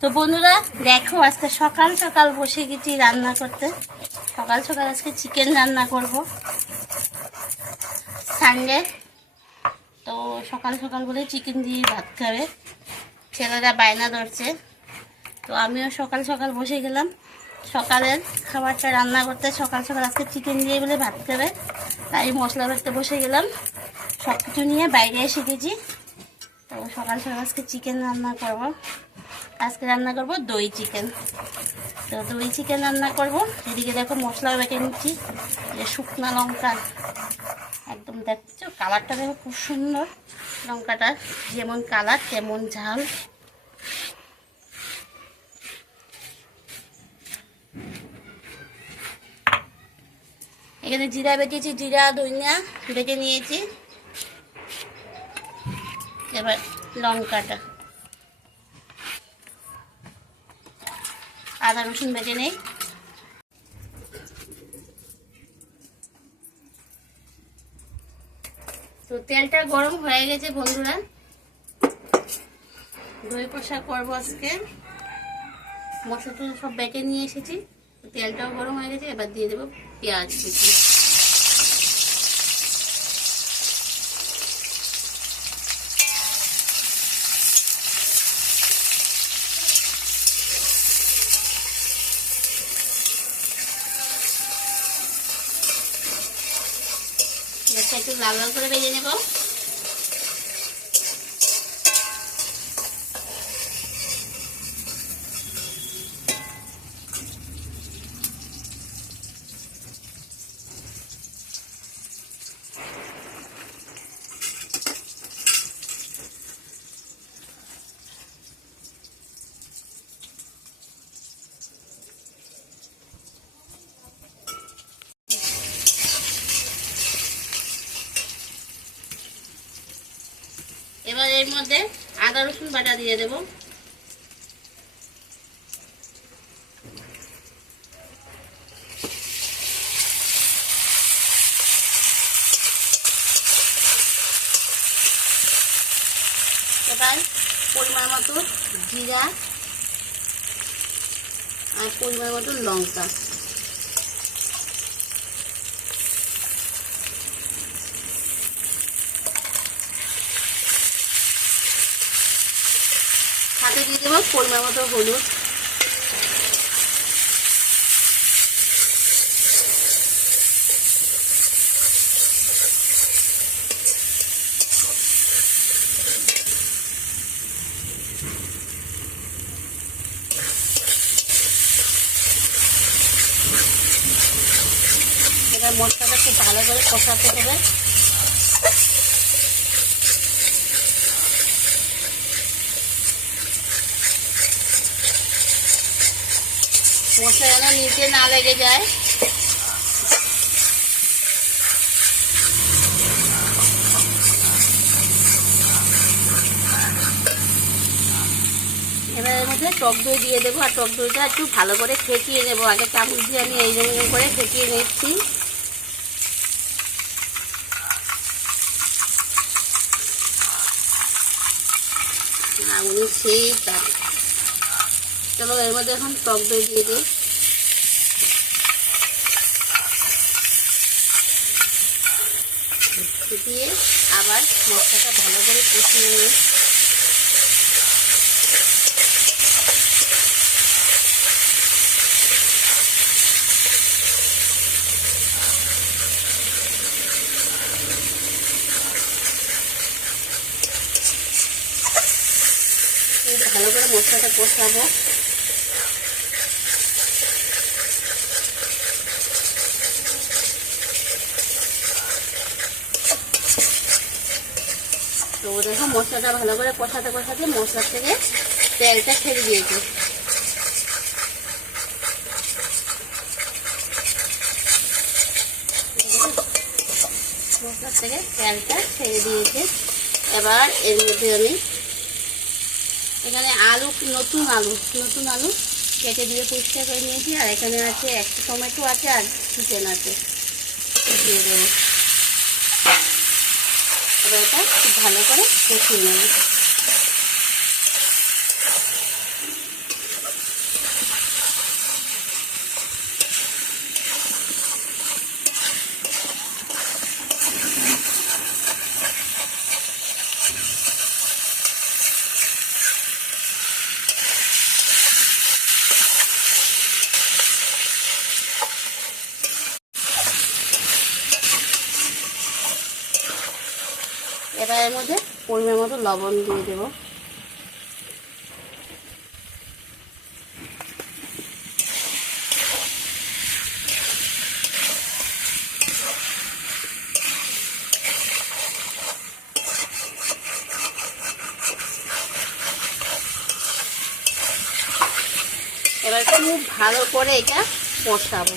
তো বন্ধুরা দেখো, আজকে সকাল সকাল বসে গেছি রান্না করতে। সকাল সকাল আজকে চিকেন রান্না করব, সানডে তো সকাল সকাল বলে চিকেন দিয়ে ভাত খাবে। ছেলেরা বায়না ধরছে, তো আমিও সকাল সকাল বসে গেলাম সকালের খাবারটা রান্না করতে। সকাল সকাল আজকে চিকেন দিয়ে বলে ভাত খাবে, তাই মশলা বাটতে বসে গেলাম। সব কিছু নিয়ে বাইরে এসে গেছি। তো সকাল সকাল আজকে চিকেন রান্না করব। আজকে রান্না করব দই চিকেন। তো দই চিকেন রান্না করব। এদিকে দেখো মশলা বেটে নিচ্ছি, শুকনো লঙ্কা, একদম দেখছো কালারটা দেখো খুব সুন্দর। লঙ্কাটা যেমন কালার তেমন ঝাল। এখানে জিরা বেটেছি, জিরা ধনিয়া বেটে নিয়েছি। এবার লঙ্কাটা, আদা রসুন বেটে নেই। তো তেলটা গরম হয়ে গেছে বন্ধুরা, দই কষা করবো আজকে। মশলা সব বেটে নিয়ে এসেছি, তেলটাও গরম হয়ে গেছে। এবার দিয়ে দেবো পেঁয়াজ কুচি। একটু লাল লাল করে ভেজে নেব। এবার এর মধ্যে আদা রসুন বাটা দিয়ে দেব। এবার পরিমাণ মতো জিরা আর পরিমাণ মতো লঙ্কা, সাথে দিয়ে দেবো পরিমাণ মতো হলুদ। এবার মশলাটা খুব ভালো করে কষাতে হবে। মশলা যেন নিচে না লেগে যায়। এবার এর মধ্যে টক দই দিয়ে দেবো, আর টক দইটা একটু ভালো করে ফেটিয়ে নেবো। আগে চামচ দিয়ে আমি এই রকম করে ফেটিয়ে নিচ্ছি। উনি সেই চলো এর মধ্যে এখন টক দই দিয়ে দিই। দিয়ে আবার মশলাটা ভালো করে কষিয়ে নিই। ভালো করে মশলাটা কষাবো। তো দেখো মশলাটা ভালো করে কষাতে কষাতে মশলার থেকে তেলটা ছেড়ে দিয়েছে। মশলার থেকে তেলটা ছেড়ে দিয়েছে। এবার এর মধ্যে আমি এখানে নতুন আলু কেটে দিয়ে পরিষ্কার করে নিয়েছি। আর এখানে আছে একটা টমেটো আছে আর চিকেন আছে, দিয়ে দেবো। এবার এটা খুব ভালো করে কষিয়ে নেব। এর মধ্যে পরিমাণ মতো লবণ দিয়ে দেবো। এবার খুব ভালো করে এটা কষাবো।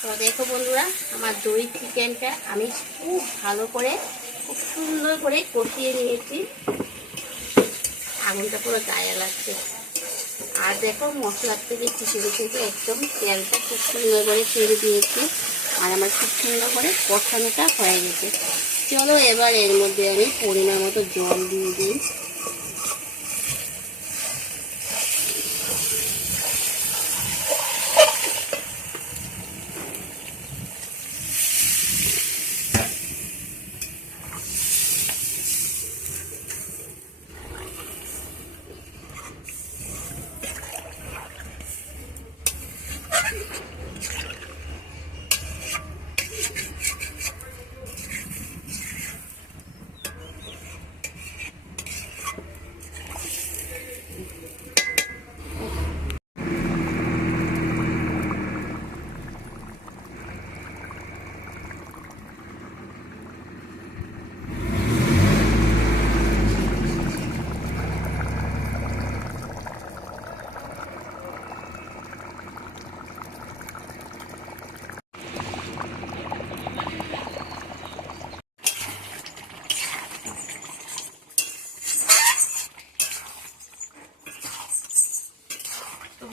তো দেখো বন্ধুরা, আমার দই চিকেনটা আমি খুব ভালো করে খুব সুন্দর করে কষিয়ে নিয়েছি। আগুনটা পুরো গায়ে লাগছে। আর দেখো মশলার থেকে কিছু রেখেছি, একদম তেলটা খুব সুন্দর করে ছেড়ে দিয়েছি। আর আমার খুব সুন্দর করে কষানোটা হয়ে গেছে। চলো এবার এর মধ্যে আমি পরিমাণ মতো জল দিয়ে দিই।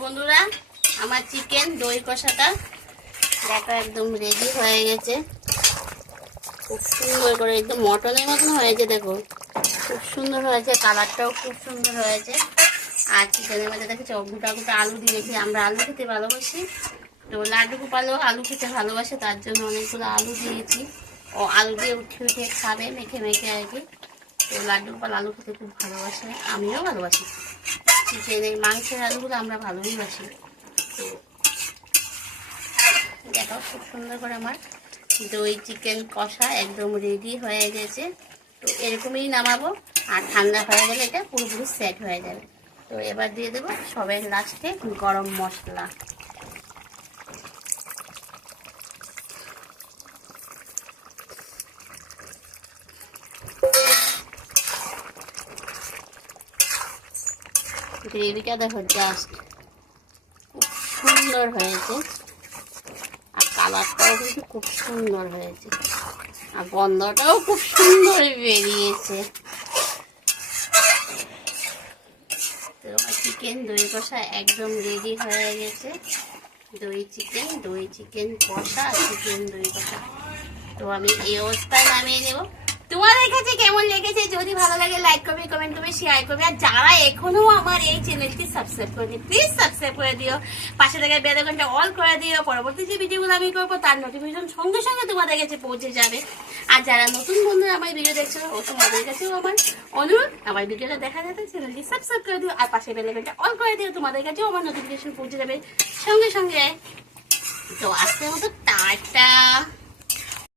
বন্ধুরা, আমার চিকেন দই কষাটা দেখো একদম রেডি হয়ে গেছে। খুব সুন্দর করে একদম মটনের মতন হয়েছে। দেখো খুব সুন্দর হয়েছে, কালারটাও খুব সুন্দর হয়েছে। আর চিকেনের মধ্যে দেখেছো গোটা গোটা আলু দিয়েছি। আমরা আলু খেতে ভালোবাসি, তো লাড্ডু গোপালও আলু খেতে ভালোবাসে, তার জন্য অনেকগুলো আলু দিয়েছি। ও আলু দিয়ে উঠে উঠে খাবে মেখে মেখে আর কি। তো লাড্ডু গোপাল আলু খেতে খুব ভালোবাসে, আমিও ভালোবাসি। চিকেনের মাংসের আলুগুলো আমরা ভালোই বাসি। তো দেখো খুব সুন্দর করে আমার দই চিকেন কষা একদম রেডি হয়ে গেছে। তো এরকমই নামাবো, আর ঠান্ডা হয়ে গেলে এটা পুরোপুরি সেট হয়ে যাবে। তো এবার দিয়ে দেবো সবের লাস্টে গরম মশলা। গ্রেভিটা দেখো জাস্ট খুব সুন্দর হয়েছে। আর কালারটাও কিন্তু খুব সুন্দর হয়েছে, আর গন্ধটাও খুব সুন্দর বেরিয়েছে। তো আমার চিকেন দই কষা একদম রেডি হয়ে গেছে। দই চিকেন কষা, চিকেন দই কষা। তো আমি এই অবস্থায় নামিয়ে নেবো। তোমাদের কাছে কেমন লেগেছে? যদি ভালো লাগে লাইক করবে, কমেন্ট করবে, শেয়ার করবে। আর যারা এখনো আমার এই চ্যানেলটি সাবস্ক্রাইব করেনি, প্লিজ সাবস্ক্রাইব করে দিও। পাশে থেকে বেল আইকনটা অল করে দিও। পরবর্তী যে ভিডিওগুলো আমি করবো তার নোটিফিকেশন সঙ্গে সঙ্গে তোমাদের কাছে পৌঁছে যাবে। আর যারা নতুন বন্ধুরা আমার ভিডিও দেখছো, ও তোমাদের কাছেও আমার অনুরোধ, আমার ভিডিওটা দেখা যাবে চ্যানেলটি সাবস্ক্রাইব করে দিও। আর পাশে বেল আইকনটা অল করে দিও, তোমাদের কাছেও আমার নোটিফিকেশন পৌঁছে যাবে সঙ্গে সঙ্গে। তো আজকের মতো টাটা।